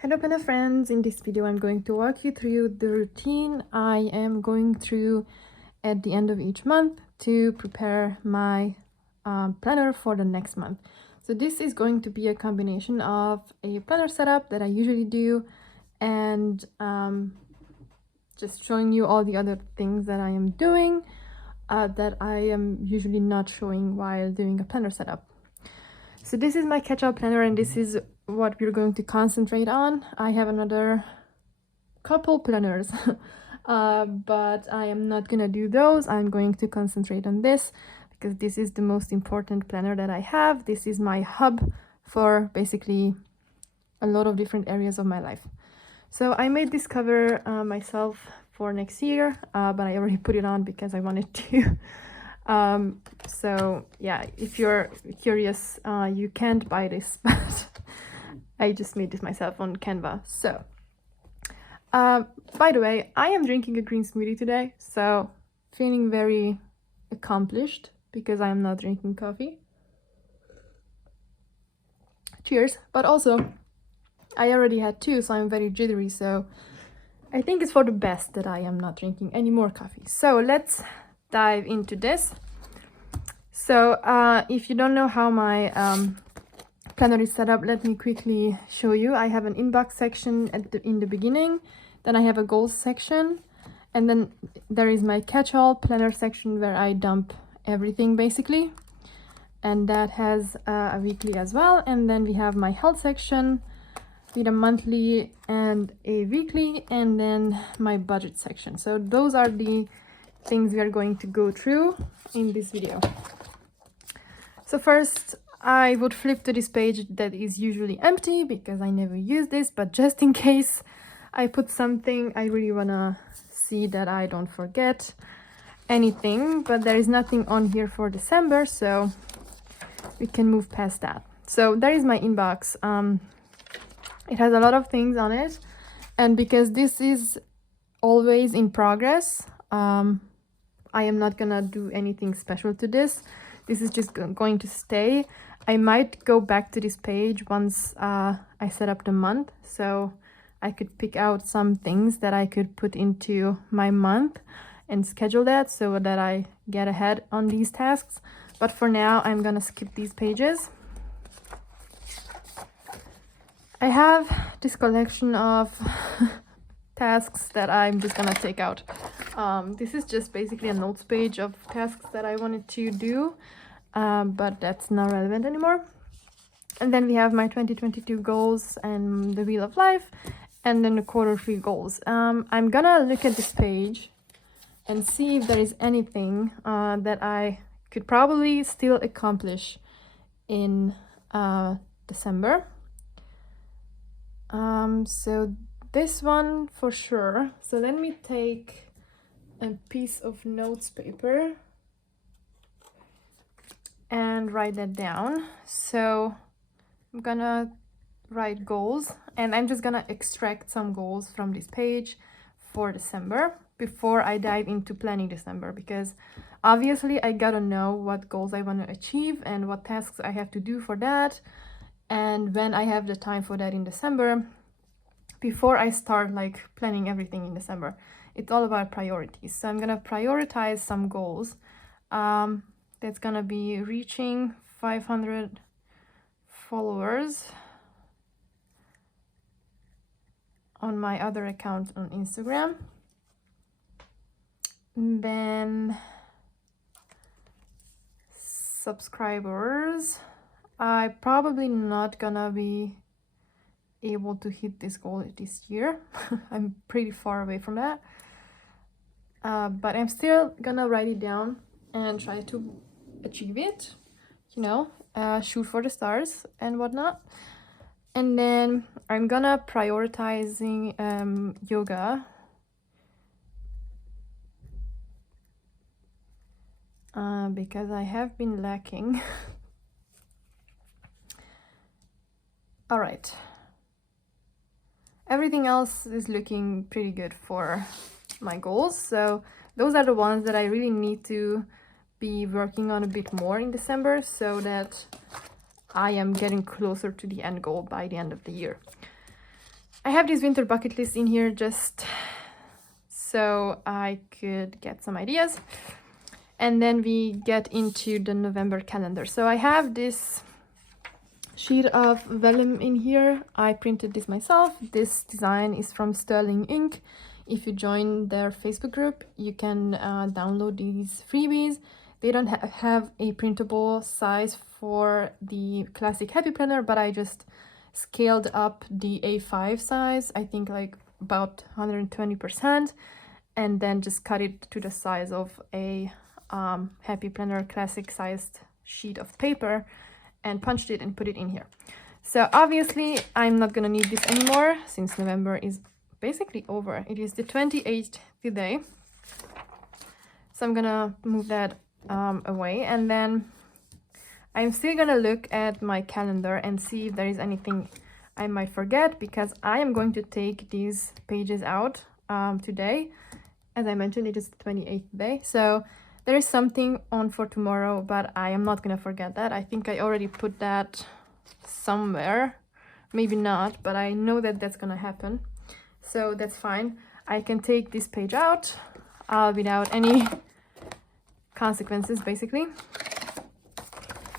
Hello planner friends, in this video I'm going to walk you through the routine I am going through at the end of each month to prepare my planner for the next month. So this is going to be a combination of a planner setup that I usually do and just showing you all the other things that I am doing that I am usually not showing while doing a planner setup. So this is my catch-all planner and this is what we're going to concentrate on. I have another couple planners, but I am not gonna do those. I'm going to concentrate on this because this is the most important planner that I have. This is my hub for basically a lot of different areas of my life. So I made this cover myself for next year, but I already put it on because I wanted to. So yeah, if you're curious, you can't buy this, but I just made this myself on Canva. So by the way, I am drinking a green smoothie today, so feeling very accomplished because I am not drinking coffee. Cheers. But also I already had two, so I'm very jittery, so I think it's for the best that I am not drinking any more coffee. So let's dive into this. So if you don't know how my planner is set up, let me quickly show you. I have an inbox section in the beginning, then I have a goals section, and then there is my catch-all planner section where I dump everything basically, and that has a weekly as well. And then we have my health section with a monthly and a weekly, and then my budget section. So those are the things we are going to go through in this video. So first I would flip to this page that is usually empty because I never use this, but just in case I put something, I really wanna see that I don't forget anything, but there is nothing on here for December, so we can move past that. So there is my inbox. It has a lot of things on it, and because this is always in progress, I am not gonna do anything special to this. This is just going to stay. I might go back to this page once I set up the month, so I could pick out some things that I could put into my month and schedule that so that I get ahead on these tasks. But for now, I'm gonna skip these pages. I have this collection of tasks that I'm just gonna take out. This is just basically a notes page of tasks that I wanted to do, but that's not relevant anymore. And then we have my 2022 goals and the wheel of life, and then the quarter-3 goals. I'm gonna look at this page and see if there is anything that I could probably still accomplish in December. So this one for sure. So let me take a piece of notes paper and write that down. So I'm gonna write goals, and I'm just gonna extract some goals from this page for December before I dive into planning December, because obviously I gotta know what goals I want to achieve and what tasks I have to do for that, and when I have the time for that in December, before I start like planning everything in December. It's all about priorities. So I'm gonna prioritize some goals. That's gonna be reaching 500 followers on my other account on Instagram. And then subscribers. I probably not gonna be able to hit this goal this year. I'm pretty far away from that, but I'm still gonna write it down and try to achieve it, you know, shoot for the stars and whatnot. And then I'm gonna prioritizing yoga, because I have been lacking. All right, everything else is looking pretty good for my goals. So those are the ones that I really need to be working on a bit more in December so that I am getting closer to the end goal by the end of the year. I have this winter bucket list in here just so I could get some ideas. And then we get into the November calendar. So I have this sheet of vellum in here. I printed this myself. This design is from Sterling Ink. If you join their Facebook group, you can download these freebies. They don't have a printable size for the classic Happy Planner, but I just scaled up the A5 size, I think like about 120%, and then just cut it to the size of a Happy Planner classic sized sheet of paper and punched it and put it in here. So obviously I'm not gonna need this anymore since November is basically over. It is the 28th today. So I'm gonna move that away, and then I'm still gonna look at my calendar and see if there is anything I might forget, because I am going to take these pages out today. As I mentioned, it is the 28th day, so there is something on for tomorrow, but I am not gonna forget that. I think I already put that somewhere, maybe not, but I know that that's gonna happen, so that's fine. I can take this page out without any consequences, basically.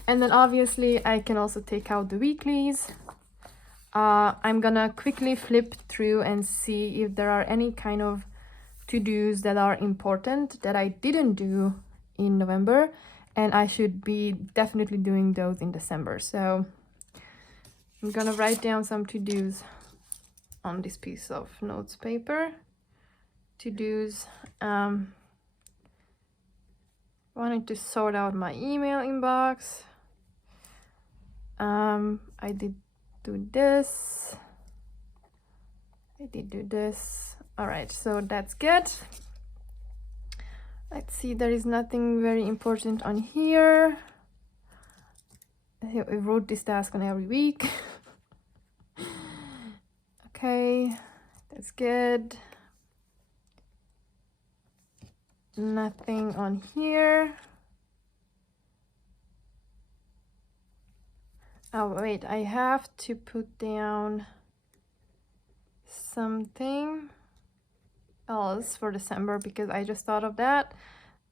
And then obviously I can also take out the weeklies. I'm gonna quickly flip through and see if there are any kind of to-dos that are important that I didn't do in November, and I should be definitely doing those in December. So I'm gonna write down some to-dos on this piece of notes paper. To-dos. Wanted to sort out my email inbox. I did do this. I did do this. All right, so that's good. Let's see, there is nothing very important on here. I wrote this task on every week. Okay, that's good. Nothing on here. Oh wait, I have to put down something else for December, because I just thought of that,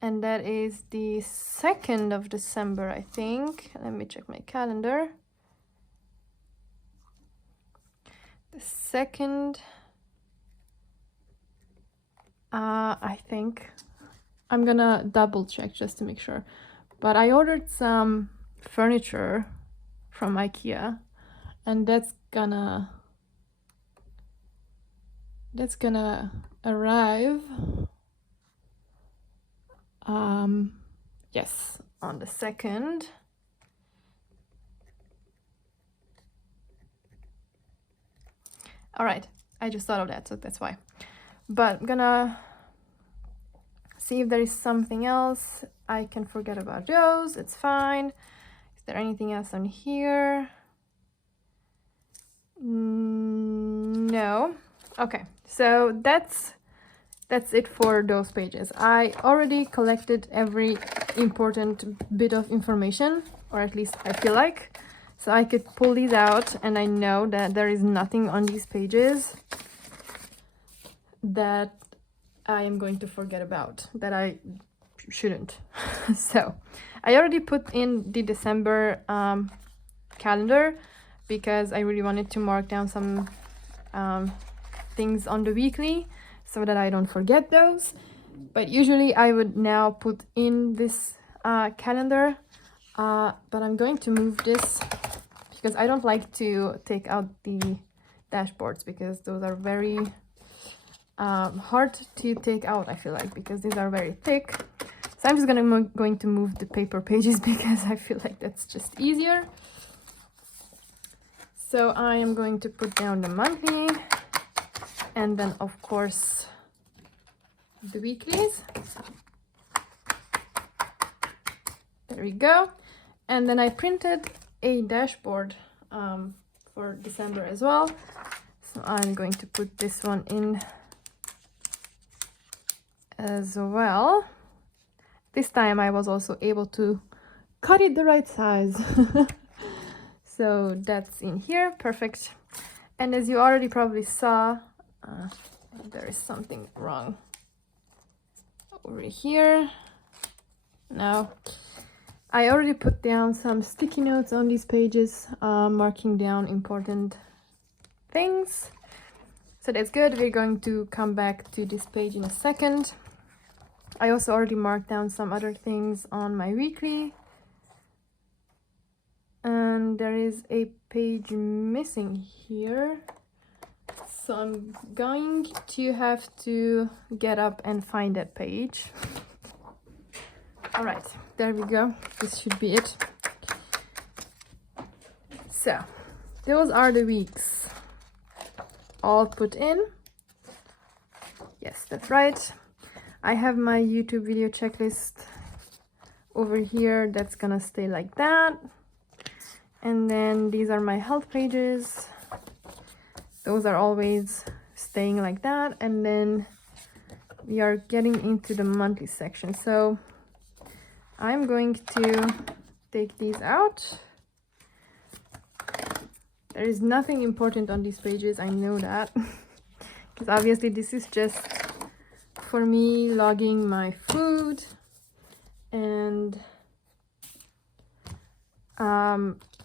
and that is the 2nd of December, I think. Let me check my calendar. The 2nd, I think. I'm gonna double check just to make sure, but I ordered some furniture from IKEA, and that's gonna arrive yes, on the 2nd. All right, I just thought of that, so that's why. But I'm gonna see if there is something else I can forget about those. It's fine. Is there anything else on here? No. Okay, so that's it for those pages. I already collected every important bit of information, or at least I feel like, so I could pull these out, and I know that there is nothing on these pages that I am going to forget about, that I shouldn't. So I already put in the December calendar, because I really wanted to mark down some things on the weekly so that I don't forget those. But usually I would now put in this calendar, but I'm going to move this because I don't like to take out the dashboards, because those are very hard to take out, I feel like, because these are very thick. So I'm just going to move the paper pages because I feel like that's just easier. So I am going to put down the monthly, and then of course the weeklies. There we go. And then I printed a dashboard for December as well. So I'm going to put this one in as well. This time I was also able to cut it the right size. So that's in here, perfect. And as you already probably saw, there is something wrong over here. Now, I already put down some sticky notes on these pages, marking down important things. So that's good. We're going to come back to this page in a second. I also already marked down some other things on my weekly. And there is a page missing here. So I'm going to have to get up and find that page. All right, there we go. This should be it. So those are the weeks all put in. Yes, that's right. I have my YouTube video checklist over here. That's gonna stay like that. And then these are my health pages. Those are always staying like that. And then we are getting into the monthly section. So I'm going to take these out. There is nothing important on these pages, I know that. Because obviously this is just for me logging my food and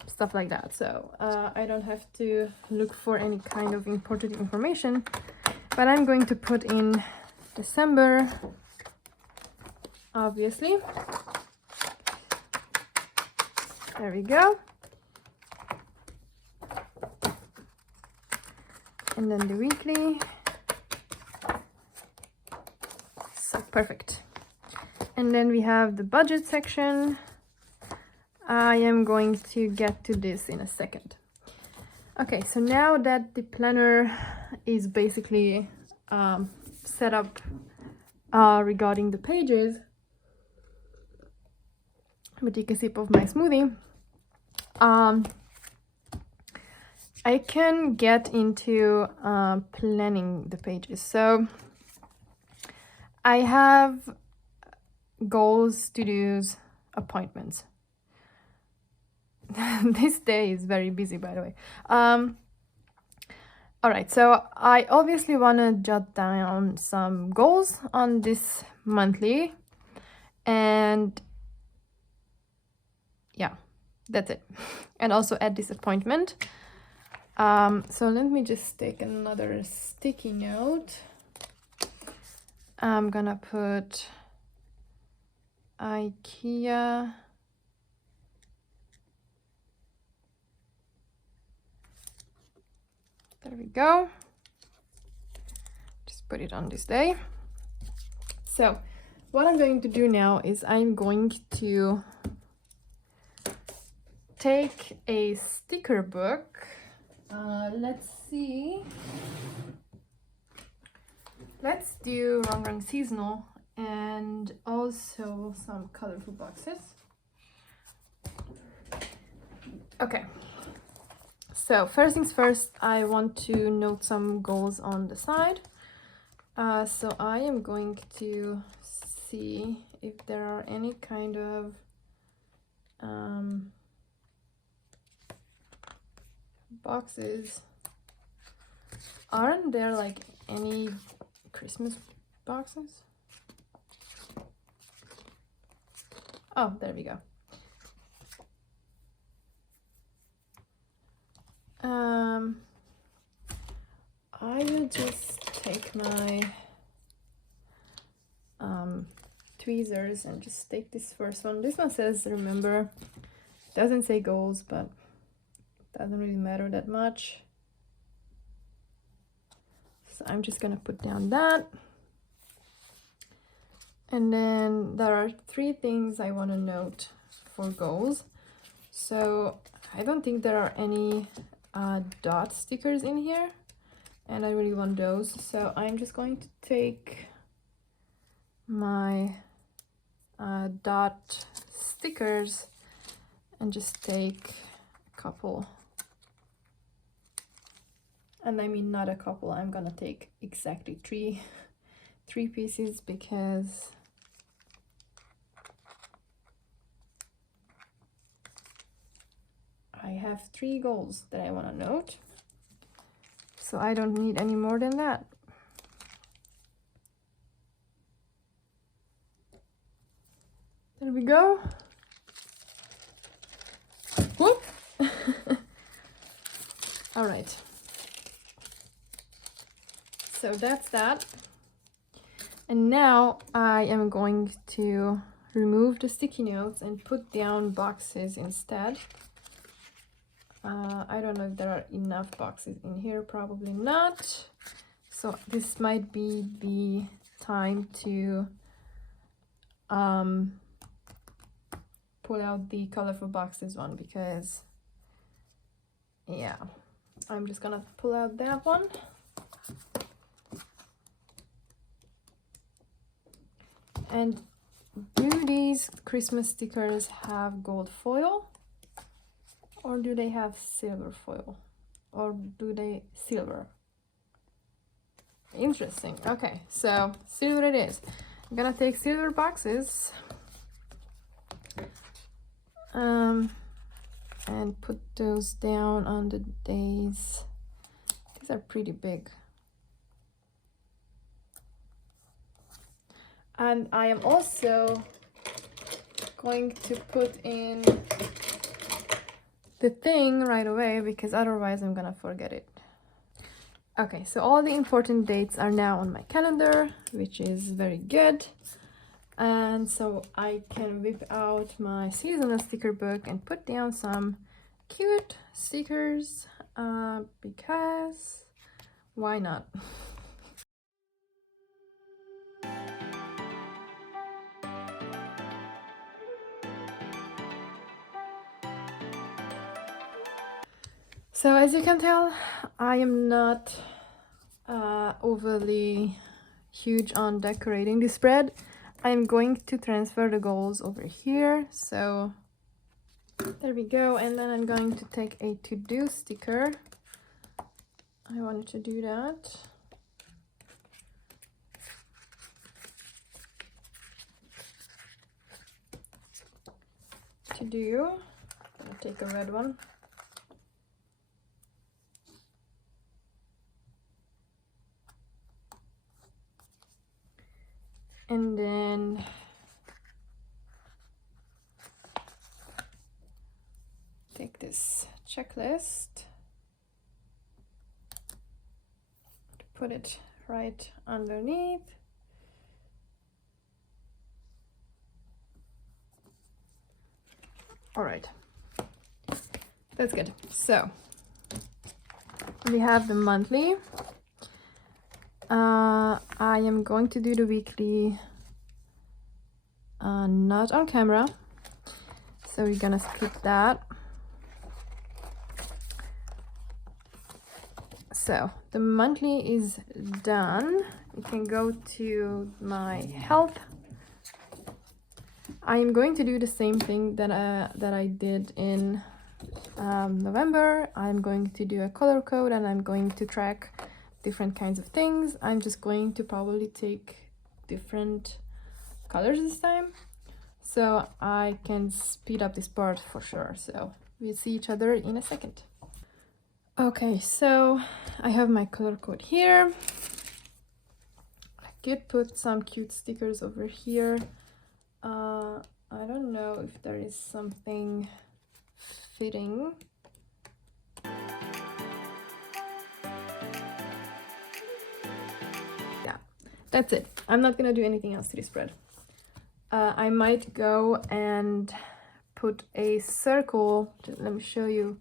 stuff like that. So I don't have to look for any kind of important information, but I'm going to put in December, obviously. There we go. And then the weekly. So perfect. And then we have the budget section. I am going to get to this in a second. Okay, so now that the planner is basically set up regarding the pages, I'm gonna take a sip of my smoothie. I can get into planning the pages. So I have goals, to-dos, appointments. This day is very busy, by the way. All right, so I obviously want to jot down some goals on this monthly, and yeah, that's it. And also add this appointment. So let me just take another sticky note. I'm gonna put IKEA. There we go. Just put it on this day. So what I'm going to do now is I'm going to take a sticker book. Let's see. Let's do Run Seasonal and also some colorful boxes. Okay. So first things first, I want to note some goals on the side. So I am going to see if there are any kind of boxes. Aren't there like any Christmas boxes? Oh, there we go. I will just take my tweezers and just take this first one. This one says remember. Doesn't say goals, but doesn't really matter that much. So I'm just gonna put down that. And then there are 3 things I want to note for goals. So I don't think there are any dot stickers in here, and I really want those. So I'm just going to take my dot stickers and just take a couple. And I mean not a couple, I'm gonna take exactly three pieces, because I have 3 goals that I want to note. so I don't need any more than that. There we go. Whoop. All right. So that's that. And now I am going to remove the sticky notes and put down boxes instead. I don't know if there are enough boxes in here, probably not. So this might be the time to pull out the colorful boxes one, because yeah, I'm just gonna pull out that one. And do these Christmas stickers have gold foil, or do they have silver foil, or do they silver? Interesting. Okay, so silver it is. I'm gonna take silver boxes and put those down on the days. These are pretty big. And I am also going to put in the thing right away, because otherwise I'm gonna forget it. Okay, so all the important dates are now on my calendar, which is very good. And so I can whip out my seasonal sticker book and put down some cute stickers, because why not? So as you can tell, I am not overly huge on decorating the spread. I'm going to transfer the goals over here, so there we go. And then I'm going to take a to-do sticker. I wanted to do that. To do, I'm gonna take a red one. And then take this checklist, put it right underneath. All right, that's good. So we have the monthly. I am going to do the weekly not on camera, so we're gonna skip that. So the monthly is done. We can go to my health. I am going to do the same thing that I did in November. I'm going to do a color code, and I'm going to track different kinds of things. I'm just going to probably take different colors this time, so I can speed up this part for sure. So we'll see each other in a second. Okay, so I have my color code here. I could put some cute stickers over here. I don't know if there is something fitting. Yeah, that's it. I'm not gonna do anything else to this spread. I might go and put a circle. Let me show you.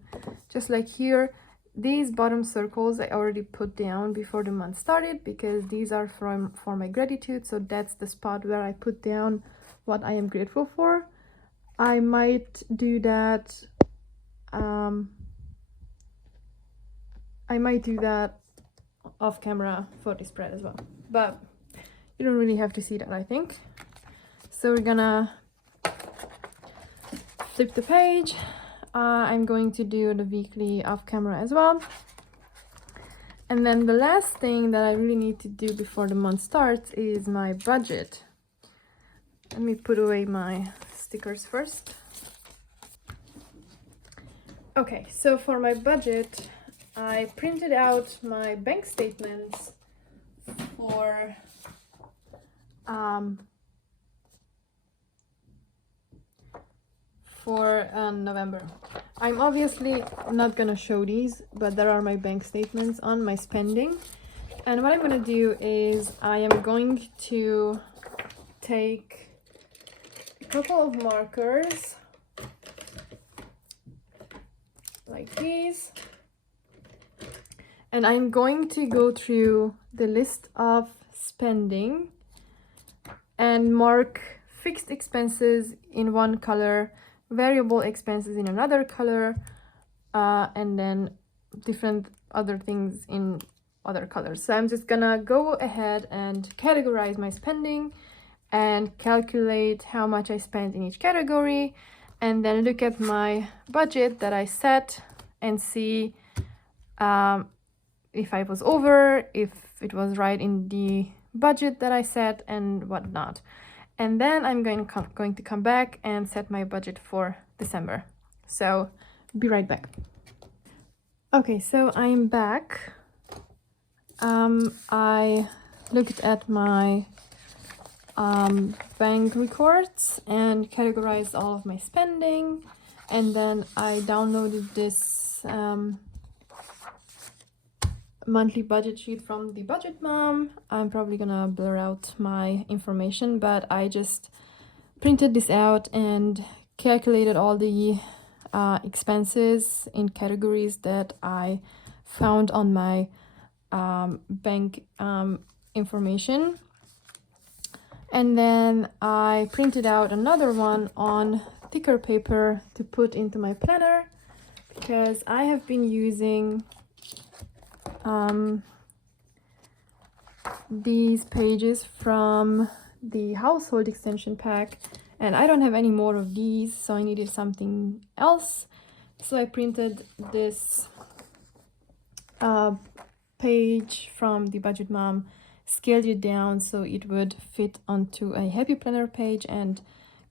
Just like here, these bottom circles I already put down before the month started, because these are for my gratitude. So that's the spot where I put down what I am grateful for. I might do that. I might do that off camera for the spread as well, but you don't really have to see that, I think. So we're gonna flip the page. I'm going to do the weekly off camera as well. And then the last thing that I really need to do before the month starts is my budget. Let me put away my stickers first. Okay, so for my budget, I printed out my bank statements for November. I'm obviously not gonna show these, but there are my bank statements on my spending. And what I'm gonna do is I am going to take a couple of markers like these, and I'm going to go through the list of spending and mark fixed expenses in one color, variable expenses in another color, and then different other things in other colors. So I'm just gonna go ahead and categorize my spending and calculate how much I spent in each category, and then look at my budget that I set and see if I was over, if it was right in the budget that I set, and whatnot. And then I'm going to come back and set my budget for December. So be right back. Okay, so I'm back. I looked at my bank records and categorized all of my spending, and then I downloaded this monthly budget sheet from the Budget Mom. I'm probably gonna blur out my information, but I just printed this out and calculated all the expenses in categories that I found on my bank information. And then I printed out another one on thicker paper to put into my planner, because I have been using these pages from the household extension pack, and I don't have any more of these, so I needed something else. So I printed this page from the Budget Mom, scaled it down so it would fit onto a Happy Planner page, and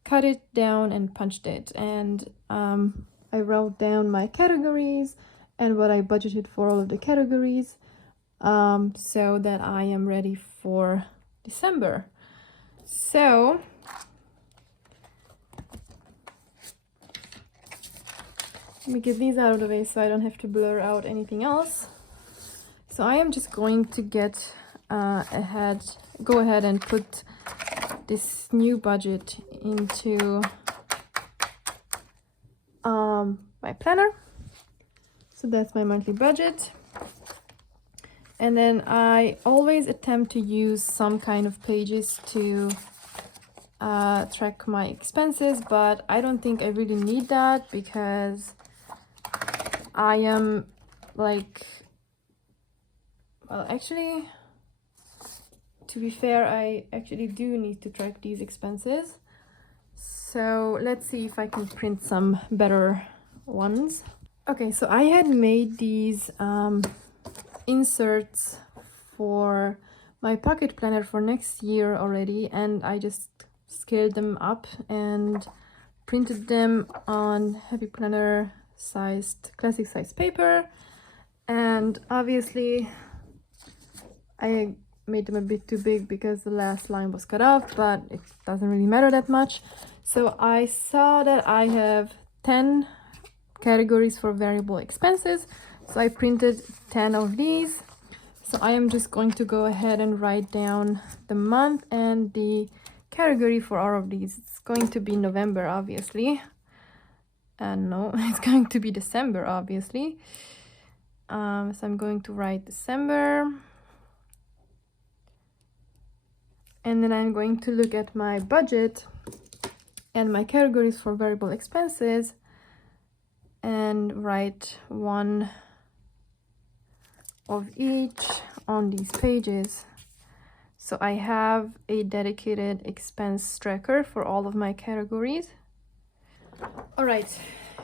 cut it down and punched it. And I wrote down my categories and what I budgeted for all of the categories, so that I am ready for December. So let me get these out of the way so I don't have to blur out anything else. So I am just going to go ahead and put this new budget into my planner. So that's my monthly budget. And then I always attempt to use some kind of pages to track my expenses, but I don't think I really need that, because I am like, well, actually, to be fair, I actually do need to track these expenses. So let's see if I can print some better ones. Okay, so I had made these inserts for my pocket planner for next year already, and I just scaled them up and printed them on Happy Planner sized, classic size paper. And obviously I made them a bit too big because the last line was cut off, but it doesn't really matter that much. So I saw that I have 10 categories for variable expenses, so I printed 10 of these. So I am just going to go ahead and write down the month and the category for all of these. It's going to be November, obviously, and no, it's going to be December, obviously. So I'm going to write December, and then I'm going to look at my budget and my categories for variable expenses and write one of each on these pages. So I have a dedicated expense tracker for all of my categories. All right,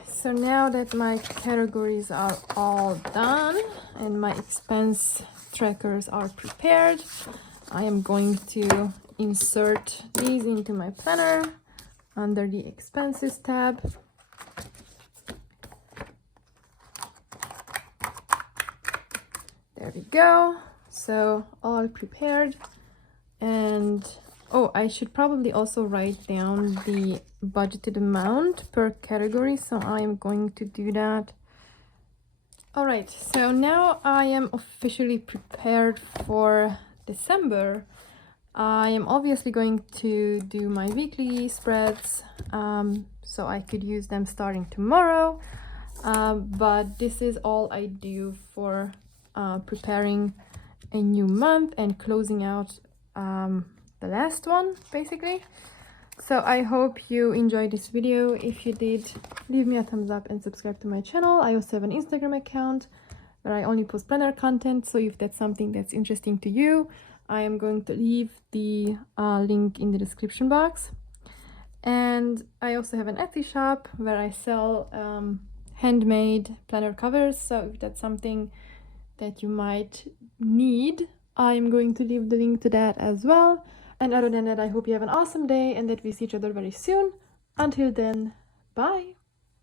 so now that my categories are all done and my expense trackers are prepared, I am going to insert these into my planner under the expenses tab. There we go. So all prepared. And oh, I should probably also write down the budgeted amount per category, so I am going to do that. All right, so now I am officially prepared for December. I am obviously going to do my weekly spreads, so I could use them starting tomorrow, but this is all I do for preparing a new month and closing out the last one, basically. So I hope you enjoyed this video. If you did, leave me a thumbs up and subscribe to my channel. I also have an Instagram account where I only post planner content, so if that's something that's interesting to you, I am going to leave the link in the description box. And I also have an Etsy shop where I sell handmade planner covers, so if that's something that you might need, I'm going to leave the link to that as well. And other than that, I hope you have an awesome day and that we see each other very soon. Until then, bye!